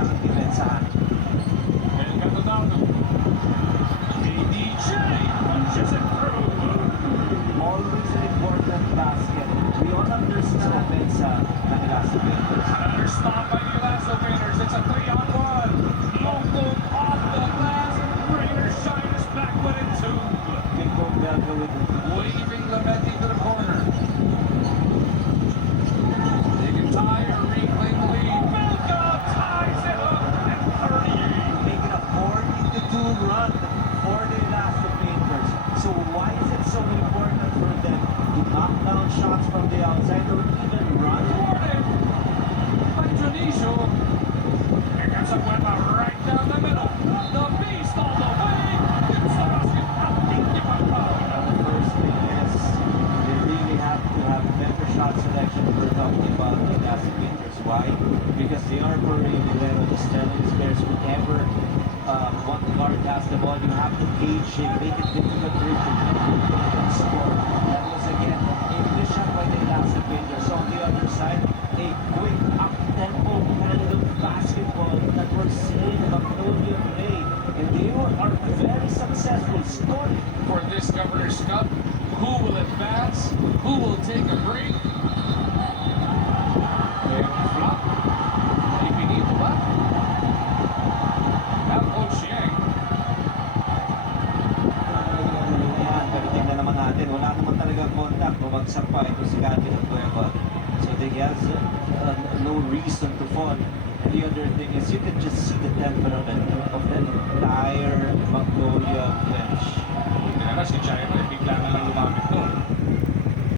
kailangan depensahan. El Gatodano. KDJ punches it through. Always an important basket. We all understand depensa ng Elasto Painters. Another stop by the Elasto Painters. It's a 3-on-1. Local off the glass. Raiders shine us back with it too. Kinko Belga with the Waving Lametti to the corner. They can tie or reclaim the lead. Belga ties it up at 38. making a 40-2 run for the Elasto Painters. So why is it so important for them to knock down shots from the outside or even run? Rewarded by Dionisio. Here comes a Cueva right down the middle. The beast all the way. Gets the basket. Thank The first thing is they really have to have better shot selection for talking about the Elasto Painters. Why? Because they are pouring the Sterling players whoever want to guard has the ball, you have to gauge him, make it difficult for him to score. That was again a good shot by the Elasto Painters. On the other side, a quick up-tempo kind of basketball that we're seeing Magnolia play. And they are very successful scoring. For this Governor's Cup, who will advance? Who will take a break? Flop. Ipinito ba? Al Ochieng. Yan, pero tingnan naman natin, wala naman talagang contact, bumagsak pa ito si Catherine at Cueva. So they has no reason to fall. And the other thing is, you can just see the temperament of the entire Magnolia bench. Buti na lang si China, bigla na lang